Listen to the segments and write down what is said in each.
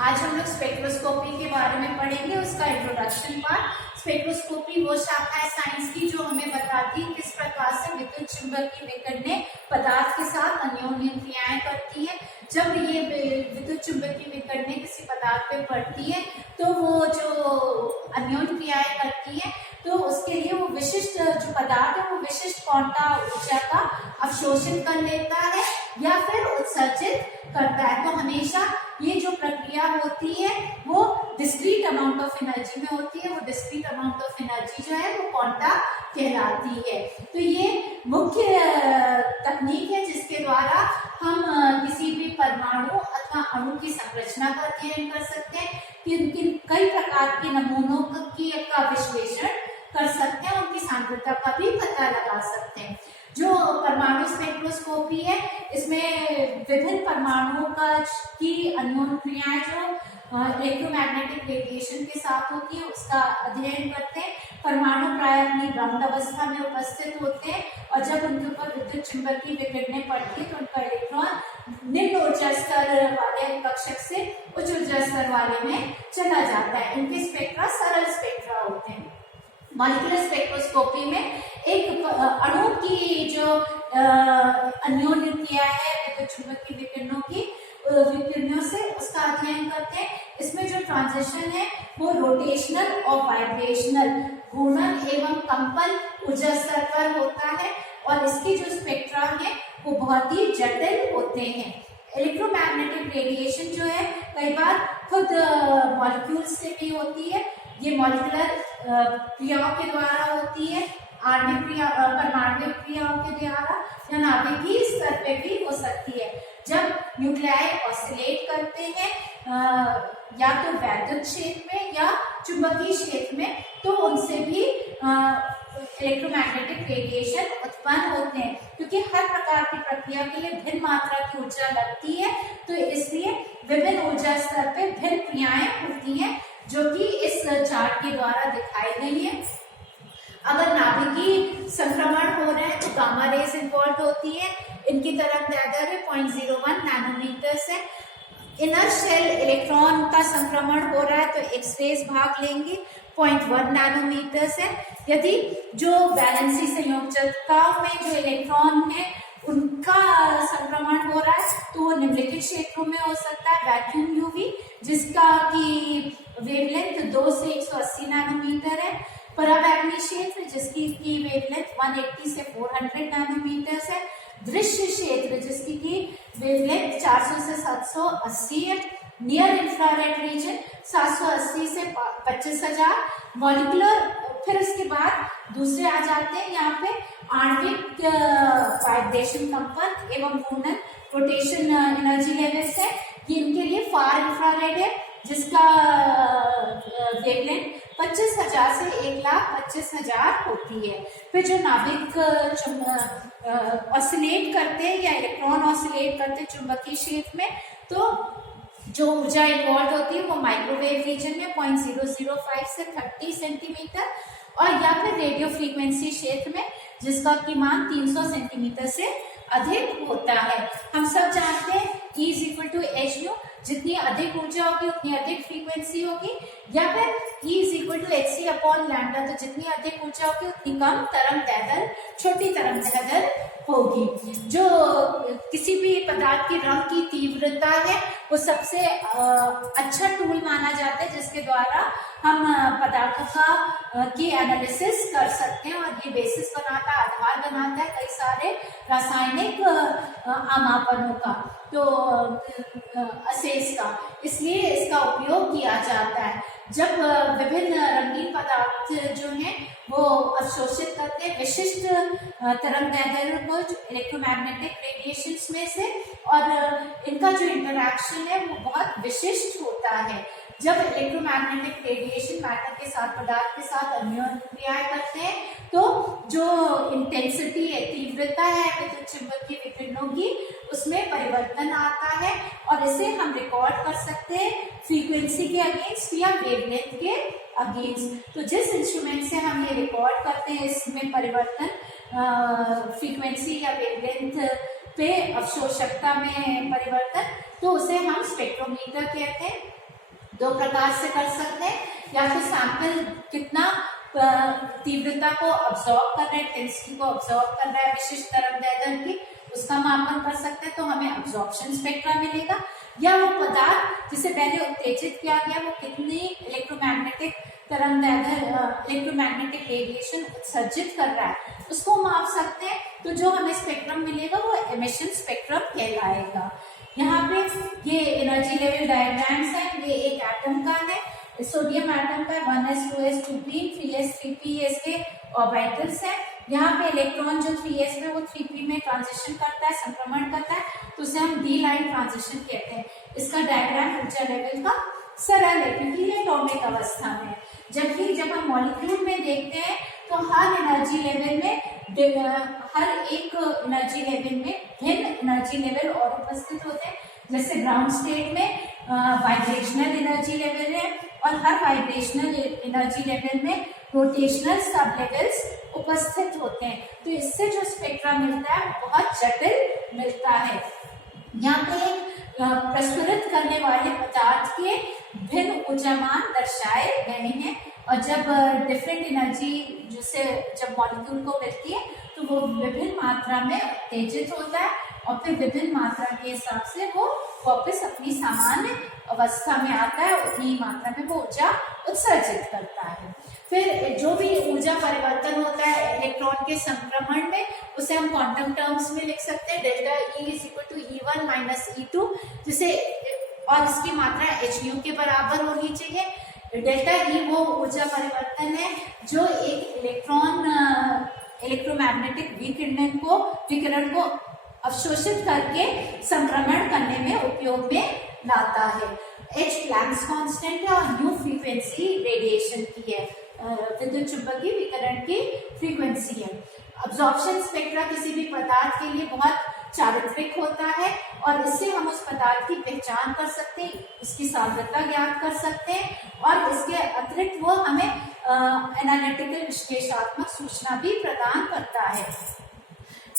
आज हम लोग स्पेक्ट्रोस्कोपी के बारे में पढ़ेंगे, उसका इंट्रोडक्शन पार्ट। स्पेक्ट्रोस्कोपी वो शाखा है साइंस की जो हमें बताती है किस प्रकार से विद्युत चुंबकीय विकिरणें पदार्थ के साथ अन्योन्य क्रियाएं करती है। जब ये विद्युत चुंबकीय विकिरणें किसी पदार्थ पे पड़ती है तो वो जो अन्योन्य क्रियाएं करती है तो उसके लिए वो विशिष्ट जो पदार्थ है वो विशिष्ट क्वांटा ऊर्जा का अवशोषण कर लेता है या फिर उत्सर्जित करता है। तो हमेशा ये जो प्रक्रिया होती है वो डिस्क्रीट अमाउंट ऑफ एनर्जी में होती है। वो डिस्क्रीट अमाउंट ऑफ एनर्जी जो है वो क्वांटा कहलाती है। तो ये मुख्य तकनीक है जिसके द्वारा हम किसी भी परमाणु अथवा अणु की संरचना का अध्ययन कर सकते हैं, कई प्रकार के नमूनों का विश्लेषण कर सकते हैं, उनकी सांद्रता का भी पता लगा सकते हैं। जो परमाणु स्पेक्ट्रोस्कोपी है इसमें विभिन्न परमाणुओं की अन्योन्य क्रियाएं जो इलेक्ट्रोमैग्नेटिक रेडिएशन के साथ होती है उसका अध्ययन करते हैं। परमाणु प्राय अपनी ग्राउंड अवस्था में उपस्थित होते हैं और जब उनके ऊपर विद्युत चुंबकीय विकिरणें पड़ती है तो उनका इलेक्ट्रॉन निम्न ऊर्जा स्तर वाले कक्षक से उच्च ऊर्जा स्तर वाले में चला जाता है। इनके स्पेक्ट्रा सरल स्पेक्ट्रा होते हैं। मॉलिक्यूलर स्पेक्ट्रोस्कोपी में एक अणु की जो अन्योन्य क्रिया है विद्युत चुंबकीय विकिरणों से उसका अध्ययन करते हैं। इसमें जो ट्रांजिशन है वो रोटेशनल और वाइब्रेशनल घूर्णन एवं कंपन ऊर्जा स्तर पर होता है और इसके जो स्पेक्ट्रा है वो बहुत ही जटिल होते हैं। इलेक्ट्रोमैग्नेटिक रेडिएशन जो है कई बार खुद मॉलिक्यूल से भी होती है। ये मॉलिक्यूलर क्रियाओं के द्वारा होती है, आणविक क्रिया परमाणविक क्रियाओं के द्वारा या नाभिकीय स्तर पे भी हो सकती है। जब न्यूक्लियाई ऑसिलेट करते हैं या तो वैद्युत क्षेत्र में या चुंबकीय क्षेत्र में तो उनसे भी इलेक्ट्रोमैग्नेटिक रेडिएशन उत्पन्न होते हैं। क्योंकि हर प्रकार की प्रक्रिया के लिए भिन्न मात्रा की ऊर्जा लगती है तो इसलिए विभिन्न ऊर्जा स्तर पे भिन्न क्रियाएं होती हैं जो कि इस चार्ट के द्वारा दिखाई गई है। अगर नाभिकीय संक्रमण हो रहे हैं तो गामा रेज इन्वॉल्व होती है। इनकी तरंगदैर्घ्य 0.01 नैनोमीटर से। इनर शेल इलेक्ट्रॉन का संक्रमण हो रहा है तो एक्स-रेज भाग लेंगे 0.1 नैनोमीटर से। यदि जो वैलेंसी संयोजकताओं में जो इलेक्ट्रॉन है उनका संक्रमण हो रहा है तो वो निम्नलिखित क्षेत्रों में हो सकता है। वैक्यूम यूवी जिसका की वेवलेंथ 2 से 180 नैनोमीटर है। परावैक्यूम क्षेत्र जिसकी की वेवलेंथ 180 से 400 नैनोमीटर है। दृश्य क्षेत्र जिसकी की वेवलेंथ 400 से 780 है। नियर इंफ्रारेड रीजन 780 से 25,000। मॉलिक्यूलर फिर उसके बाद दूसरे आ जाते हैं यहाँ पे आणविक वाइब्रेशन कंपन एवं घूर्णन रोटेशन एनर्जी लेवल है। ये इनके लिए फार इंफ्रारेड है जिसका वेवलेंथ 25,000 से 1,25,000 होती है। फिर जो नाभिक ऑसिलेट करते हैं या इलेक्ट्रॉन ऑसिलेट करते हैं चुंबकीय क्षेत्र में तो जो ऊर्जा इन्वॉल्व होती है वो माइक्रोवेव रीजन में 0.005 से 30 सेंटीमीटर और या फिर रेडियो फ्रीक्वेंसी क्षेत्र में जिसका की मान 300 सेंटीमीटर से अधिक होता है। हम सब जानते हैं E = h, जितनी अधिक ऊर्जा होगी उतनी अधिक फ्रीक्वेंसी होगी, या फिर E = hc/λ, तो जितनी अधिक ऊर्जा होगी उतनी कम तरंगदैर्घ्य छोटी तरंगदैर्घ्य होगी। जो किसी भी पदार्थ की रंग की तीव्रता है वो सबसे अच्छा टूल माना जाता है जिसके द्वारा हम पदार्थों का की एनालिसिस कर सकते हैं और ये बेसिस बनाता है, आधार बनाता है कई सारे रासायनिक आमापनों का, तो असेस का। इसलिए इसका उपयोग किया जाता है जब विभिन्न रंगीन पदार्थ जो हैं वो अवशोषित करते हैं विशिष्ट तरंगदैर्घ्य को इलेक्ट्रोमैग्नेटिक रेडिएशंस में से, और इनका जो इंटरैक्शन है वो बहुत विशिष्ट होता है। जब इलेक्ट्रोमैग्नेटिक रेडिएशन मैटर के साथ पदार्थ के साथ अन्योन्य क्रियाएं करते हैं तो जो इंटेंसिटी है तीव्रता है विद्युत चुंबकीय विकिरणों की उसमें परिवर्तन आता है और इसे हम रिकॉर्ड कर सकते हैं फ्रीक्वेंसी के अगेंस्ट या वेवलेंथ के अगेंस्ट। तो जिस इंस्ट्रूमेंट से हम ये रिकॉर्ड करते हैं इसमें परिवर्तन फ्रीक्वेंसी या वेवलेंथ पे अवशोषकता में परिवर्तन, तो उसे हम स्पेक्ट्रोमीटर कहते हैं। दो प्रकार से कर सकते हैं, या फिर सैंपल कितना तीव्रता को अब्सॉर्ब कर रहा है, इंटेंसिटी को अब्सॉर्ब कर रहा है विशिष्ट तरंगदैर्ध्य की, उसका मापन कर सकते हैं, तो हमें अब्सॉर्प्शन स्पेक्ट्रा मिलेगा। या वो पदार्थ जिसे पहले उत्तेजित किया गया वो कितनी इलेक्ट्रोमैग्नेटिक इलेक्ट्रोमैग्नेटिक रेडिएशन उत्सर्जित कर रहा है, उसको माप सकते हैं। तो जो हमें स्पेक्ट्रम मिलेगा वो एमिशन स्पेक्ट्रम कहलाएगा। यहाँ पे ये एनर्जी लेवल डायग्राम्स हैं। ये एक एटम का है, सोडियम एटम का 1s 2s 2p 3s 3p इसके ऑर्बिटल्स हैं। यहाँ पे इलेक्ट्रॉन जो 3s में वो 3p में ट्रांजिशन करता है, संक्रमण करता है, तो उसे हम डी लाइन ट्रांजिशन कहते हैं। इसका डायग्राम ऊर्जा लेवल का सरल है क्योंकि ये एटॉमिक अवस्था में है। जबकि जब हम मॉलिक्यूल में देखते हैं तो हर एनर्जी लेवल में हर एक एनर्जी लेवल में भिन्न एनर्जी लेवल और उपस्थित होते हैं। जैसे ग्राउंड स्टेट में वाइब्रेशनल एनर्जी लेवल है और हर वाइब्रेशनल एनर्जी लेवल में रोटेशनल सब लेवल्स उपस्थित होते हैं। तो इससे जो स्पेक्ट्रा मिलता है बहुत जटिल मिलता है। यहाँ पे प्रस्फुरित करने वाले पदार्थ के भिन्न ऊर्जामान दर्शाए गए हैं, और जब डिफरेंट एनर्जी जिसे जब मॉलिक्यूल को मिलती है तो वो विभिन्न मात्रा में उत्तेजित होता है और फिर विभिन्न मात्रा के हिसाब से वो वापस अपनी सामान्य अवस्था में आता है, उतनी मात्रा में वो ऊर्जा उत्सर्जित करता है। फिर जो भी ऊर्जा परिवर्तन होता है इलेक्ट्रॉन के संक्रमण में, उसे हम क्वांटम टर्म्स में लिख सकते हैं। डेल्टा E = E1 - E2, जिसे और इसकी मात्रा hν के बराबर होनी चाहिए। डेल्टा E वो ऊर्जा परिवर्तन है जो एक इलेक्ट्रोमैग्नेटिक विकिरण को अवशोषित करके संक्रमण करने में उपयोग में लाता है। H प्लैंक्स कांस्टेंट है और u फ्रीक्वेंसी रेडिएशन की है, विद्युत चुंबकीय विकिरण की फ्रीक्वेंसी है। अब्जॉर्प्शन स्पेक्ट्रा किसी भी पदार्थ के लिए बहुत चारित्रिक होता है और इससे हम उस पदार्थ की पहचान कर सकते हैं, उसकी सांद्रता ज्ञात कर सकते हैं और इसके अतिरिक्त वो हमें एनालिटिकल विश्लेषणात्मक सूचना भी प्रदान करता है।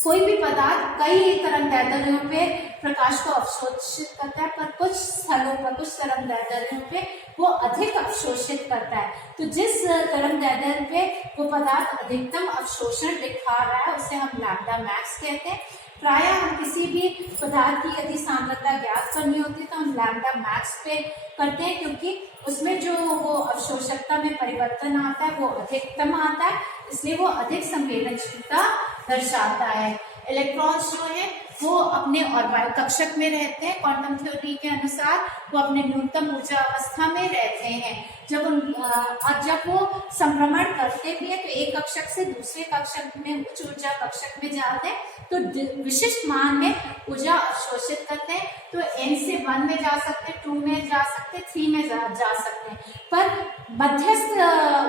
कोई भी पदार्थ कई तरंगदैर्ध्यों पे प्रकाश को अवशोषित करता है, पर कुछ स्थलों पर कुछ तरंगदैर्ध्यों पे वो अधिक अवशोषित करता है। तो जिस तरंगदैर्ध्य पे वो पदार्थ अधिकतम अवशोषण दिखा रहा है उसे हम लैम्डा मैक्स कहते हैं। प्रायः हम किसी भी पदार्थ की यदि सांद्रता ज्ञात करनी होती है तो हम लैम्डा मैक्स पे करते हैं, क्योंकि उसमें जो वो अवशोषकता में परिवर्तन आता है वो अधिकतम आता है, इसलिए वो अधिक संवेदनशीलता दर्शाता है। इलेक्ट्रॉन्स जो है वो अपने ऑर्बिटल कक्षक में रहते हैं, क्वांटम थ्योरी के अनुसार वो अपने न्यूनतम ऊर्जा अवस्था में रहते हैं। जब वो संक्रमण करते भी हैं तो एक कक्षक से दूसरे कक्षक में उच्च ऊर्जा कक्षक में जाते हैं तो विशिष्ट मान में ऊर्जा अवशोषित करते हैं। तो n से 1 में जा सकते हैं, 2 में जा सकते हैं, 3 में जा सकते हैं, पर मध्यस्थ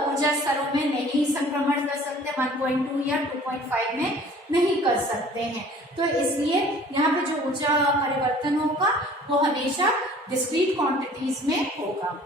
ऊर्जा स्तरों में नहीं संक्रमण कर सकते, 1.2 या 2.5 में नहीं कर सकते हैं। तो इसलिए यहाँ पे जो ऊर्जा परिवर्तन होगा वो हमेशा डिस्क्रीट क्वांटिटीज में होगा।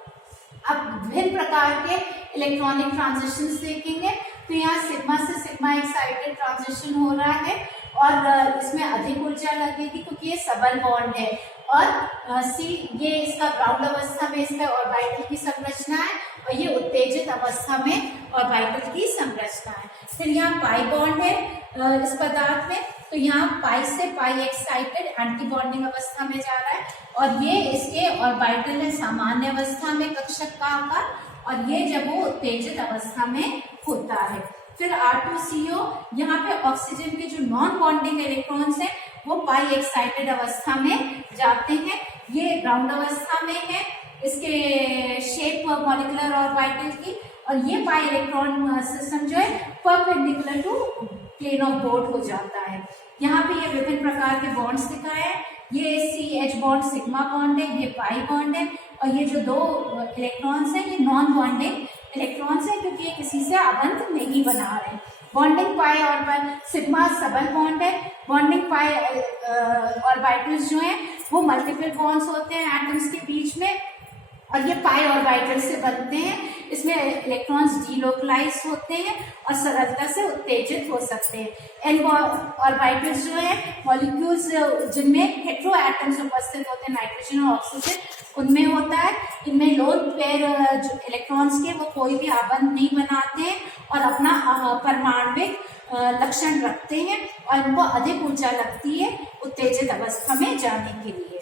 अब विभिन्न प्रकार के इलेक्ट्रॉनिक ट्रांजिशंस देखेंगे तो यहाँ सिग्मा से सिग्मा एक्साइटेड ट्रांजिशन हो रहा है और इसमें अधिक ऊर्जा लगेगी क्योंकि ये सबल बॉन्ड है, और सी ये इसका ग्राउंड अवस्था में इसका ऑर्बिटल की संरचना है और ये उत्तेजित अवस्था में ऑर्बिटल की संरचना है। फिर यहाँ पाई बॉन्ड है इस पदार्थ में, तो यहाँ पाई से पाई एक्साइटेड एंटी बॉन्डिंग अवस्था में जा रहा है और ये इसके ऑर्बिटल है सामान्य अवस्था में कक्षक का आकार, और ये जब वो उत्तेजित अवस्था में होता है। फिर R2CO यहाँ पे ऑक्सीजन के जो नॉन बॉन्डिंग इलेक्ट्रॉन्स हैं वो पाई एक्साइटेड अवस्था में जाते हैं, ये ग्राउंड अवस्था में है, इसके शेप मॉलिक्यूलर ऑर्बिटल की, और ये पाई इलेक्ट्रॉन सिस्टम जो है perpendicular to plane of board हो जाता है। यहाँ पे ये विभिन्न प्रकार के बॉन्ड्स दिखाए हैं, ये CH बॉन्ड सिग्मा बॉन्ड है, ये पाई बॉन्ड है, और ये जो दो इलेक्ट्रॉन्स हैं ये नॉन बॉन्डिंग इलेक्ट्रॉन्स हैं क्योंकि ये किसी से आबंध नहीं बना रहे। बॉन्डिंग पाई और सिग्मा सबल बॉन्ड है, बॉन्डिंग पाई ऑर्बिटल्स जो हैं वो मल्टीपल बॉन्ड्स होते हैं एटम्स के बीच में, और ये पाई ऑर्बिटल से बनते हैं। इसमें इलेक्ट्रॉन्स डीलोकलाइज होते हैं और सरलता से उत्तेजित हो सकते हैं। ऑर्बिटल्स जो है मॉलिक्यूल्स जिनमें हेटेरो एटम्स उपस्थित होते हैं, नाइट्रोजन और ऑक्सीजन, उनमें होता है। इनमें लोन पेयर जो इलेक्ट्रॉन्स के वो कोई भी आबंध नहीं बनाते हैं और अपना परमाणविक लक्षण रखते हैं और इनको अधिक ऊर्जा लगती है उत्तेजित अवस्था में जाने के लिए।